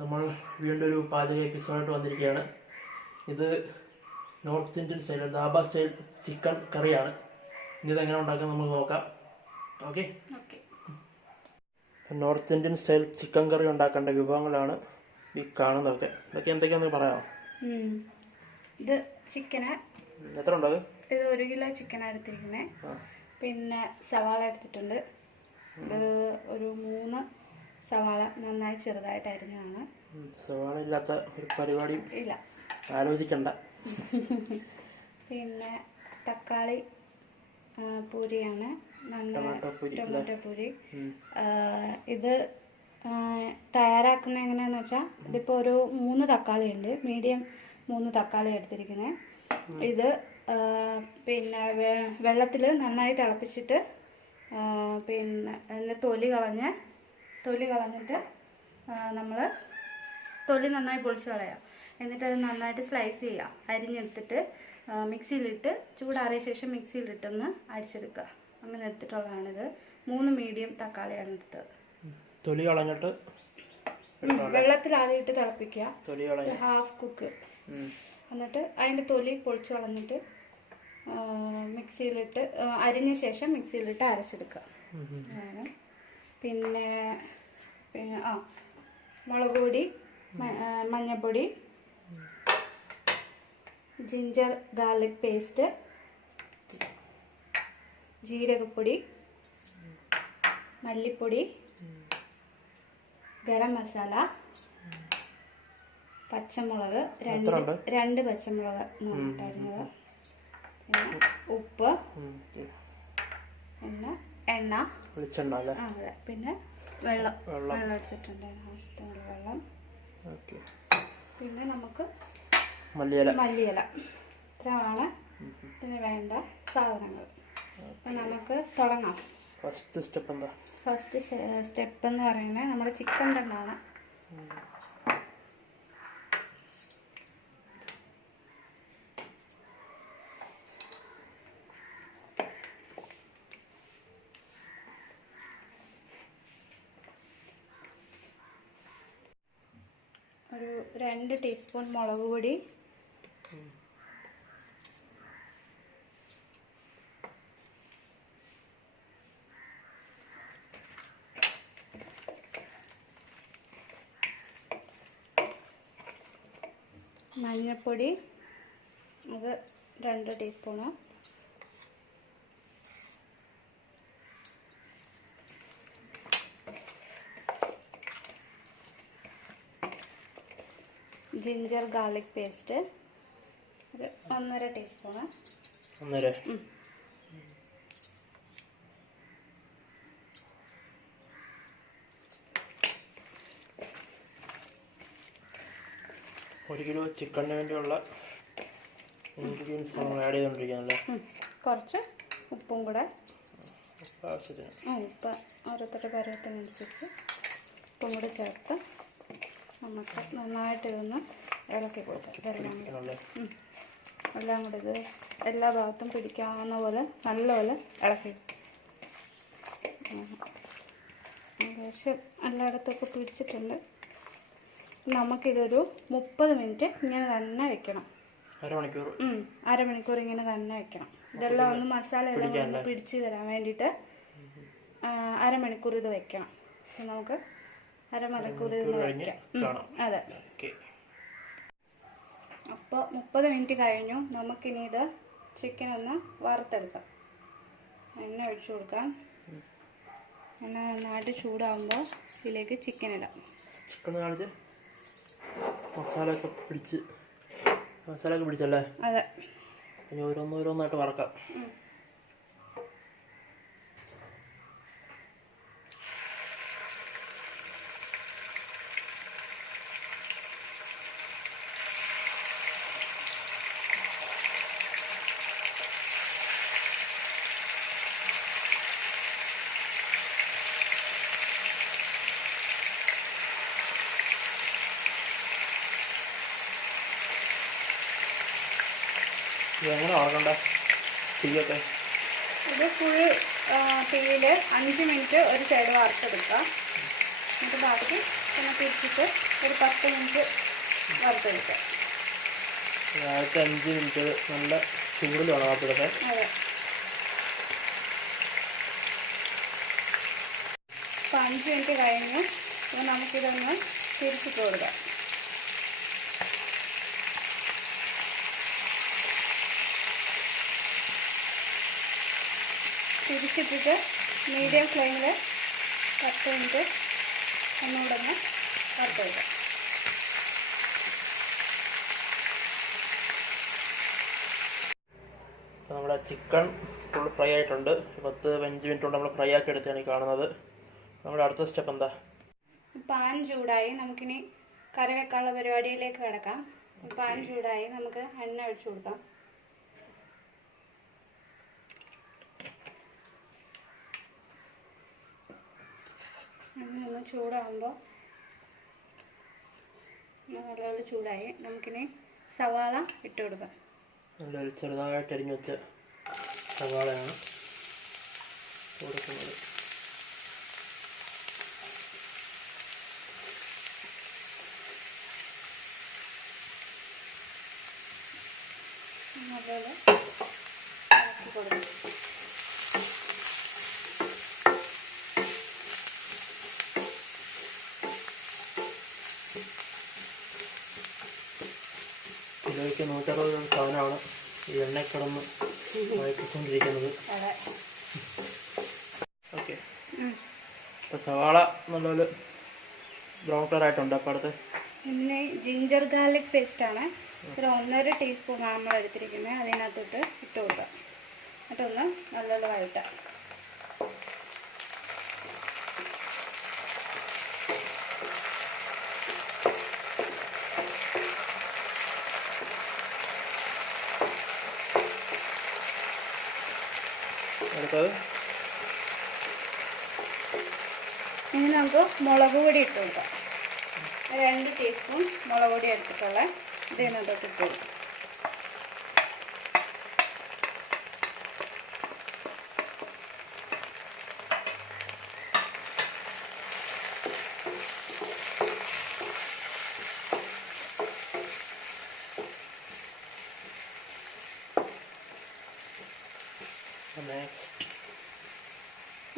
നമ്മൾ വീണ്ടും ഒരു പാചക എപ്പിസോഡായിട്ട് വന്നിരിക്കുകയാണ്. ഇത് north Indian style dhaba style chicken കറിയാണ്. ഇതെങ്ങനെ ഉണ്ടാക്കാൻ നമുക്ക് നോക്കാം. Okay, north Indian style chicken കറി ഉണ്ടാക്കേണ്ട വിഭവങ്ങളാണ് ഈ കാണുന്നതൊക്കെ. ഇതൊക്കെ എന്തൊക്കെയാണെന്ന് പറയാമോ? ഇത് ചിക്കന് എത്ര ഉണ്ടത്? ഇത് 1 കിലോ ചിക്കനാണ് എടുത്തിരിക്കുന്നത്. പിന്നെ സവാള എടുത്തിട്ടുണ്ട്. ഒരു 3 സവാള നന്നായി ചെറുതായിട്ട് അരിഞ്ഞതാണ്. സവാള ഇല്ലാത്ത ഒരു പരിപാടി ഇല്ല, ആലോചിക്കണ്ട. പിന്നെ തക്കാളി പൂരിയാണ്, ടൊമാറ്റോ പൂരി. ഇത് തയ്യാറാക്കുന്ന എങ്ങനെയാന്ന് വെച്ചാൽ, ഇതിപ്പോൾ ഒരു 3 തക്കാളി ഉണ്ട്, മീഡിയം 3 തക്കാളി എടുത്തിരിക്കുന്നത്. ഇത് പിന്നെ വെള്ളത്തിൽ നന്നായി തിളപ്പിച്ചിട്ട് പിന്നെ തൊലി കളഞ്ഞിട്ട് നമ്മൾ തൊലി നന്നായി പൊളിച്ച് കളയാം. എന്നിട്ട് അത് നന്നായിട്ട് സ്ലൈസ് ചെയ്യാം. അരിഞ്ഞെടുത്തിട്ട് മിക്സിയിലിട്ട് ചൂടാറിയ ശേഷം മിക്സിയിലിട്ടൊന്ന് അടിച്ചെടുക്കുക. അങ്ങനെ എടുത്തിട്ടുള്ളതാണിത്. 3 മീഡിയം തക്കാളിയാണ് എടുത്തത്. തൊലി കളഞ്ഞിട്ട് വെള്ളത്തിൽ ആദ്യം ഇട്ട് തിളപ്പിക്കുക, 1/2 കുക്ക്. എന്നിട്ട് അതിൻ്റെ തൊലി പൊളിച്ച് കളഞ്ഞിട്ട് മിക്സിയിലിട്ട് അരിഞ്ഞ ശേഷം മിക്സിയിലിട്ട് അരച്ചെടുക്കുക. പിന്നെ മുളക് പൊടി, മഞ്ഞൾപ്പൊടി, ജിഞ്ചർ ഗാർലിക് പേസ്റ്റ്, ജീരകപ്പൊടി, മല്ലിപ്പൊടി, ഗരം മസാല, പച്ചമുളക്, 2 പച്ചമുളക് അരിഞ്ഞത്, പിന്നെ ഉപ്പ്, പിന്നെ എണ്ണ, അതെ, പിന്നെ വെള്ളം എടുത്തിട്ടുണ്ട്, ആവശ്യത്തിനുള്ള വെള്ളം. പിന്നെ നമുക്ക് മല്ലിയില. ഇത്രയാണ് ഇതിന് വേണ്ട സാധനങ്ങൾ. അപ്പം നമുക്ക് തുടങ്ങാം. ഫസ്റ്റ് സ്റ്റെപ്പ് എന്ന് പറയുന്നത് നമ്മുടെ ചിക്കൻ തന്നെയാണ്. ഒരു 2 ടീസ്പൂൺ മുളക് പൊടി, മഞ്ഞൾപ്പൊടി, അത് 2 ടീസ്പൂണ്, ജിഞ്ചർ ഗാർലിക് പേസ്റ്റ് ഒരു 1.5 ടീസ്പൂണ്. ഒരു കിലോ ചിക്കന് വേണ്ടിയുള്ള ഇൻഗ്രീഡിയൻസ് നമ്മൾ ആഡ് ചെയ്തുകൊണ്ടിരിക്കുകയാണല്ലേ. കുറച്ച് ഉപ്പും കൂടെ ആവശ്യത്തിന്. ഉപ്പ് ഓരോരുത്തരുടെ പരുവത്തിനനുസരിച്ച് ഉപ്പും കൂടെ ചേർത്ത് നമുക്ക് നന്നായിട്ട് ഇതൊന്ന് ഇളക്കി കൊടുക്കാം. എല്ലാം കൂടെ ഇത് എല്ലാ ഭാഗത്തും പിടിക്കാവുന്ന പോലെ നല്ലപോലെ ഇളക്കി. ഏകദേശം എല്ലായിടത്തൊക്കെ പിടിച്ചിട്ടുണ്ട്. നമുക്കിതൊരു 30 മിനിറ്റ് ഇങ്ങനെ തന്നെ വെക്കണം. അരമണിക്കൂർ ഇങ്ങനെ തന്നെ വെക്കണം. ഇതെല്ലാം ഒന്ന് മസാല എല്ലാം ഒന്ന് പിടിച്ച് വരാൻ വേണ്ടിയിട്ട് അരമണിക്കൂർ ഇത് വെക്കണം. നമുക്ക് അരമണിക്കൂർ ഇത് വെക്കാം. അതെ. അപ്പോൾ 30 മിനിറ്റ് കഴിഞ്ഞു. നമുക്കിനി ഇത് ചിക്കൻ ഒന്ന് വറുത്തെടുക്കാം. എണ്ണ ഒഴിച്ചു കൊടുക്കാം. എണ്ണ നന്നായിട്ട് ചൂടാകുമ്പോൾ ഇതിലേക്ക് ചിക്കൻ ഇടാം. മസാലയൊക്കെ പിടിച്ചല്ലേ? അതെ. ഇനി ഓരോന്നായിട്ട് വറക്കാം. ഇതെങ്ങനെ വറക്കണ്ട? തീയൊക്കെ ഇത് ഫുൾ തീയിൽ 5 മിനിറ്റ് ഒരു സൈഡ് വറുത്തെടുക്കുക. എന്നിട്ട് ബാക്കി പിന്നെ തിരിച്ചിട്ട് ഒരു 10 മിനിറ്റ് വറുത്തെടുക്കാം. ആദ്യത്തെ 5 മിനിറ്റ് നല്ല ചൂടിൽ വേണം വറുത്തെടുക്കാൻ. അതെ. അപ്പോൾ 5 മിനിറ്റ് കഴിഞ്ഞു. അപ്പോൾ നമുക്കിതൊന്ന് തിരിച്ചിട്ട് കൊടുക്കാം. തിരിച്ചിട്ടിട്ട് മീഡിയം ഫ്ലെയിമിൽ 10 മിനിറ്റ് ഒന്നുകൂടെ ഒന്ന് വറുത്തെടുക്കാം. അപ്പോൾ നമ്മുടെ ചിക്കൻ ഫുൾ ഫ്രൈ ആയിട്ടുണ്ട്. 10-15 മിനിറ്റ് കൊണ്ട് നമ്മൾ ഫ്രൈ ആക്കി എടുത്താണ് ഈ കാണുന്നത്. നമ്മുടെ അടുത്ത സ്റ്റെപ്പ് എന്താ? പാൻ ചൂടായി, നമുക്കിനി കറി വെക്കാനുള്ള പരിപാടിയിലേക്ക് കിടക്കാം. പാൻ ചൂടായി, നമുക്ക് എണ്ണ ഒഴിച്ചു കൊടുക്കാം. എണ്ണ ഒന്ന് ചൂടാകുമ്പോൾ നല്ലപോലെ ചൂടായി, നമുക്കിനി സവാള ഇട്ട് കൊടുക്കാം. നല്ലൊരു ചെറുതായിട്ട് അരിഞ്ഞു വെച്ച സവാളയാണ് കൊടുക്കുന്നത്. നല്ലപോലെ ഇളക്കി കൊടുക്കാം. കിലോയ്ക്ക് 160 സാധനമാണ് ഈ എണ്ണ കിടന്ന് വഴറ്റിക്കൊണ്ടിരിക്കുന്നത്. ഓക്കെ, അപ്പോൾ സവാള നല്ലൊരു ബ്രൗൺ കളർ ആയിട്ടുണ്ട്. അപ്പോൾ അടുത്ത് പിന്നെ ജിഞ്ചർ ഗാർലിക് പേസ്റ്റാണ്. ഒരു 1.5 ടീസ്പൂണാണ് നമ്മൾ എടുത്തിരിക്കുന്നത്. അതിനകത്തോട്ട് ഇട്ട് കൊടുക്കാം. എന്നിട്ടൊന്ന് നല്ലപോലെ വഴറ്റാം. അടുത്തത് ഇനി നമുക്ക് മുളക് പൊടി ഇട്ട് കൊടുക്കാം. 2 ടീസ്പൂൺ മുളക് പൊടി എടുത്തിട്ടുള്ള ഇതിനകത്തോട്ട് ഇട്ട് കൊടുക്കാം.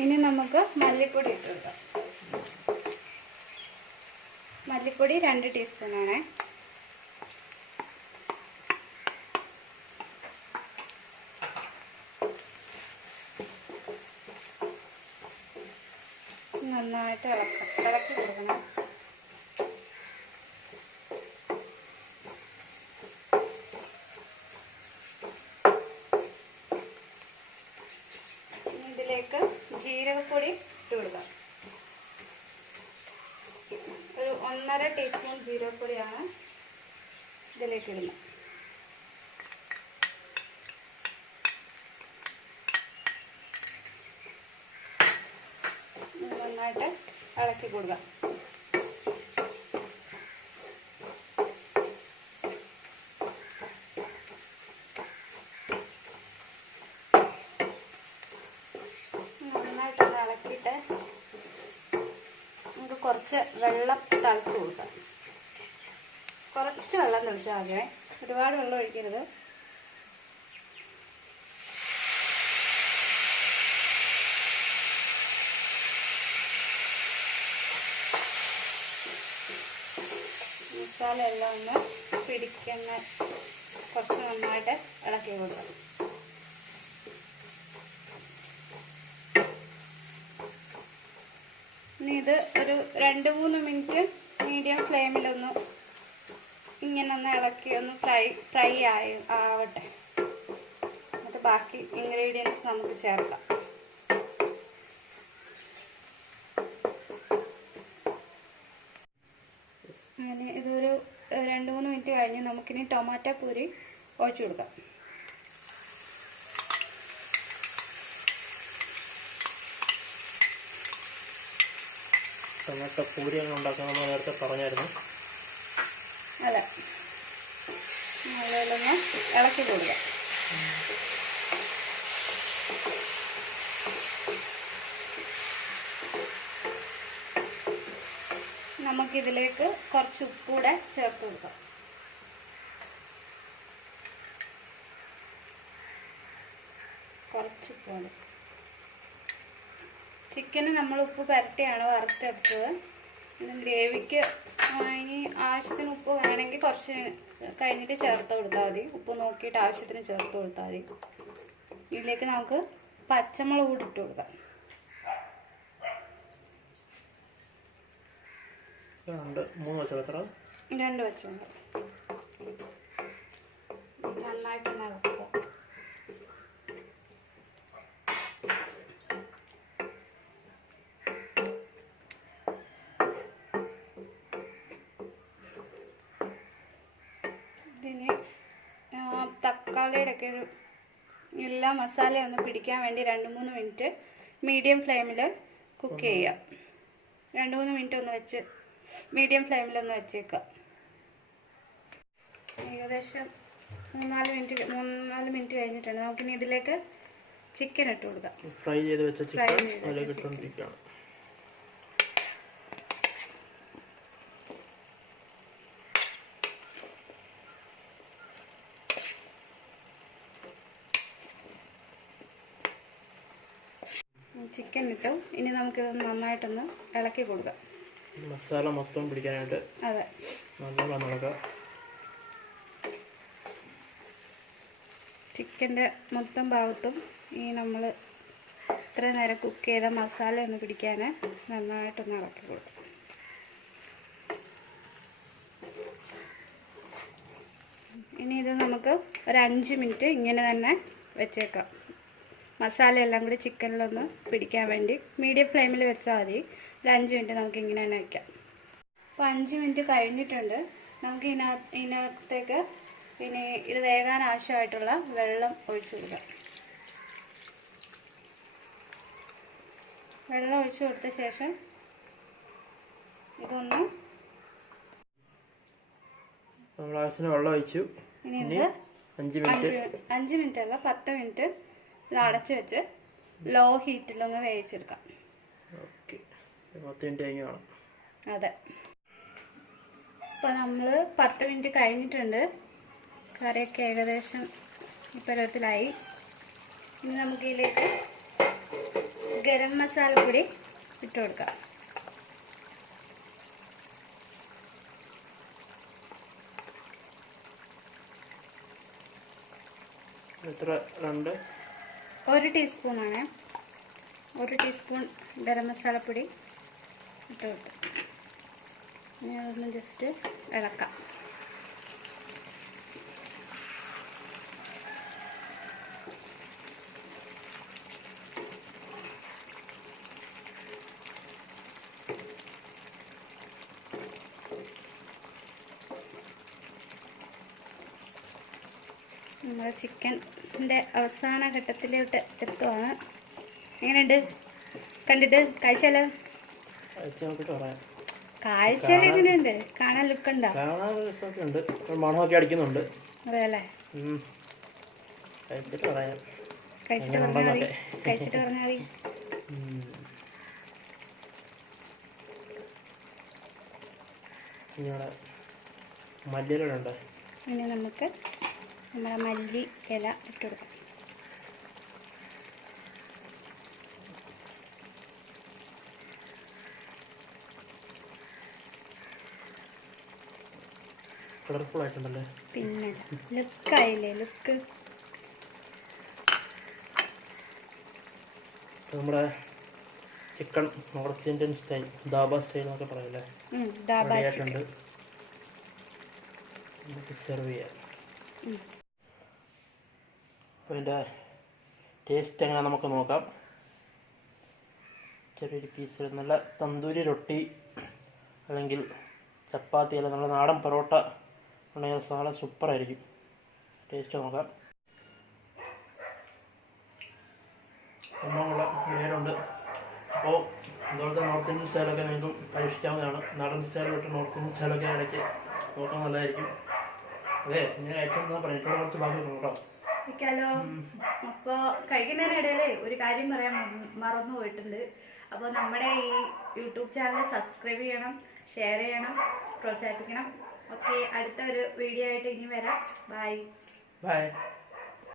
ഇനി നമുക്ക് മല്ലിപ്പൊടി ഇട്ട് കൊടുക്കാം. മല്ലിപ്പൊടി 2 ടീസ്പൂണാണ്. നന്നായിട്ട് ഇളക്കി കൊടുക്കണം. ഇതിലേക്ക് ജീരകപ്പൊടി ഇട്ട് കൊടുക്കാം. ഒരു 1.5 ടീസ്പൂൺ ജീരകപ്പൊടിയാണ് ഇതിലേക്ക് ഇടുന്നത്. നന്നായിട്ട് ഇളക്കി കൊടുക്കാം. നന്നായിട്ടൊന്ന് ഇളക്കിയിട്ട് നമുക്ക് കുറച്ച് വെള്ളം തളിച്ച് കൊടുക്കാം. കുറച്ച് വെള്ളം തളിച്ചാൽ മതിയേ, ഒരുപാട് വെള്ളം ഒഴിക്കരുത്. മസാല എല്ലാം ഒന്ന് പിടിക്കുന്ന കുറച്ച് നന്നായിട്ട് ഇളക്കി കൊടുക്കാം. ഇനി ഇത് ഒരു 2-3 മിനിറ്റ് മീഡിയം ഫ്ലെയിമിലൊന്ന് ഇങ്ങനെ ഒന്ന് ഇളക്കി ഒന്ന് ഫ്രൈ ആവട്ടെ. എന്നിട്ട് ബാക്കി ഇൻഗ്രീഡിയൻസ് നമുക്ക് ചേർക്കാം. അങ്ങനെ ഇതൊരു 2-3 മിനിറ്റ് കഴിഞ്ഞ് നമുക്കിനി ടൊമാറ്റോ പ്യൂരി ഒഴിച്ചു കൊടുക്കാം. ടൊമാറ്റോ പൂരി അങ്ങനെ ഉണ്ടാക്കാൻ നമ്മൾ നേരത്തെ പറഞ്ഞായിരുന്നു. അല്ല, നല്ലതൊന്ന് ഇളക്കി കൊടുക്കാം. നമുക്കിതിലേക്ക് കുറച്ച് ഉപ്പ് കൂടെ ചേർത്ത് കൊടുക്കാം. കുറച്ച് ഉപ്പ് മതി. ചിക്കന് നമ്മൾ ഉപ്പ് പുരട്ടിയാണ് വറുത്തെടുത്തത്. പിന്നെ ഗ്രേവിക്ക് ഇനി ആവശ്യത്തിന് ഉപ്പ് വേണമെങ്കിൽ കുറച്ച് കഴിഞ്ഞിട്ട് ചേർത്ത് കൊടുത്താൽ മതി. ഉപ്പ് നോക്കിയിട്ട് ആവശ്യത്തിന് ചേർത്ത് കൊടുത്താൽ മതി. ഇതിലേക്ക് നമുക്ക് പച്ചമുളക് കൂടി ഇട്ട് കൊടുക്കാം. 2 പച്ചമുളക് നന്നായിട്ടൊന്ന് ഇളക്കുക. ഇതിന് തക്കാളിയുടെ ഒക്കെ എല്ലാ മസാലയും ഒന്ന് പിടിക്കാൻ വേണ്ടി 2-3 മിനിറ്റ് മീഡിയം ഫ്ലെയിമിൽ കുക്ക് ചെയ്യുക. 2-3 മിനിറ്റ് ഒന്ന് വെച്ച് മീഡിയം ഫ്ലെയിമിലൊന്ന് വെച്ചേക്കുക. ഏകദേശം 3-4 മിനിറ്റ് കഴിഞ്ഞിട്ടുണ്ട്. നമുക്കിനി ഇതിലേക്ക് ചിക്കൻ ഇട്ട് കൊടുക്കാം. ഫ്രൈ ചെയ്ത് വെച്ച ചിക്കൻ. ചിക്കൻ ഇട്ടു. ഇനി നമുക്കിത് നന്നായിട്ടൊന്ന് ഇളക്കി കൊടുക്കാം. മസാല മൊത്തം പിടിക്കാനായിട്ട്. അതെ, നല്ലോണം ഇളക്കുക. ചിക്കൻ്റെ മൊത്തം ഭാഗത്തും ഈ നമ്മൾ ഇത്ര നേരം കുക്ക് ചെയ്ത മസാല ഒന്ന് പിടിക്കാൻ നന്നായിട്ടൊന്ന് ഇളക്കി കൊടുക്കാം. ഇനി ഇത് നമുക്ക് ഒരു 5 മിനിറ്റ് ഇങ്ങനെ തന്നെ വെച്ചേക്കാം. മസാല എല്ലാം കൂടി ചിക്കനിലൊന്ന് പിടിക്കാൻ വേണ്ടി മീഡിയം ഫ്ലെയിമിൽ വെച്ചാൽ മതി. ഒരു 5 മിനിറ്റ് നമുക്ക് ഇങ്ങനെ തന്നെ വയ്ക്കാം. അപ്പോൾ 5 മിനിറ്റ് കഴിഞ്ഞിട്ടുണ്ട്. നമുക്ക് ഇതിനകത്തേക്ക് ഇനി ഇത് വേകാൻ ആവശ്യമായിട്ടുള്ള വെള്ളം ഒഴിച്ചു കൊടുക്കാം. വെള്ളം ഒഴിച്ചു കൊടുത്ത ശേഷം ഇതൊന്ന് വെള്ളം ഒഴിച്ചു. ഇനി ഇത് 5 മിനിറ്റ് അല്ല 10 മിനിറ്റ് ഇത് അടച്ചു വെച്ച് ലോ ഹീറ്റിലൊന്ന് വേവിച്ചെടുക്കാം. അതെ, ഇപ്പോൾ നമ്മൾ 10 മിനിറ്റ് കഴിഞ്ഞിട്ടുണ്ട്. കറിയൊക്കെ ഏകദേശം ഈ പരുവത്തിലായി. ഇനി നമുക്ക് ഇതിലേക്ക് ഗരം മസാല പൊടി ഇട്ട് കൊടുക്കാം. ഒരു ടീസ്പൂണാണ്. 1 ടീസ്പൂൺ ഗരം മസാലപ്പൊടി ഇട്ട് കൊടുക്കാം. ഇനി അതൊന്ന് ജസ്റ്റ് ഇളക്കാം. നമ്മുടെ ചിക്കൻ്റെ അവസാന ഘട്ടത്തിലോട്ട് എത്തുവാണ്. എങ്ങനെയുണ്ട്? കണ്ടിട്ട് കഴിച്ചാലോ? കാഴ്ചയിൽ എങ്ങനെയുണ്ട്? കാണാൻ ലുക്ക് ഉണ്ടോ? മണമൊക്കെ അടിക്കുന്നുണ്ട്. അതെ അല്ലേ? കഴിച്ചിട്ട് പറഞ്ഞാൽ മതി. മല്ലിയിലുണ്ട്. ഇനി നമുക്ക് നമ്മുടെ മല്ലി ഇല ഇട്ട് കൊടുക്കാം. കളർഫുൾ ആയിട്ടുണ്ടല്ലേ? പിന്നെ ലുക്കായില്ലേ? ലുക്ക് നമ്മുടെ chicken north Indian style dhaba style എന്നൊക്കെ പറയില്ലേ? ധാബ സെർവ് ചെയ്യാം. അപ്പോൾ ഇതിൻ്റെ ടേസ്റ്റ് എങ്ങനെ നമുക്ക് നോക്കാം. ചെറിയൊരു പീസ് നല്ല തന്തൂരി റൊട്ടി അല്ലെങ്കിൽ ചപ്പാത്തി അല്ലെങ്കിൽ നല്ല നാടൻ പൊറോട്ട ഉണ്ടെങ്കിൽ സാധനം സൂപ്പറായിരിക്കും. ടേസ്റ്റ് നോക്കാം. സംഭവമുള്ള നേരുണ്ട്. അപ്പോൾ ഇതുപോലത്തെ നോർത്ത് ഇന്ത്യൻ സ്റ്റൈലൊക്കെ നിങ്ങൾക്കും പരീക്ഷിക്കാവുന്നതാണ്. നാടൻ സ്റ്റൈൽ തൊട്ട് നോർത്ത് ഇന്ത്യൻ സ്റ്റൈലൊക്കെ ഇടയ്ക്ക് നോക്കാൻ നല്ലതായിരിക്കും. അതെ, ഞാൻ കഴിച്ചെന്നാ പറഞ്ഞിട്ടുള്ള കുറച്ച് ഭാഗം കേട്ടോ. അപ്പോൾ കഴിക്കുന്നതിനിടയിൽ ഒരു കാര്യം പറയാൻ മറന്നു പോയിട്ടുണ്ട്. അപ്പോൾ നമ്മുടെ ഈ യൂട്യൂബ് ചാനൽ സബ്സ്ക്രൈബ് ചെയ്യണം, ഷെയർ ചെയ്യണം, പ്രോത്സാഹിപ്പിക്കണം. ഓക്കെ, അടുത്ത ഒരു വീഡിയോ ആയിട്ട് ഇനി വരാം. ബൈ. ബൈ.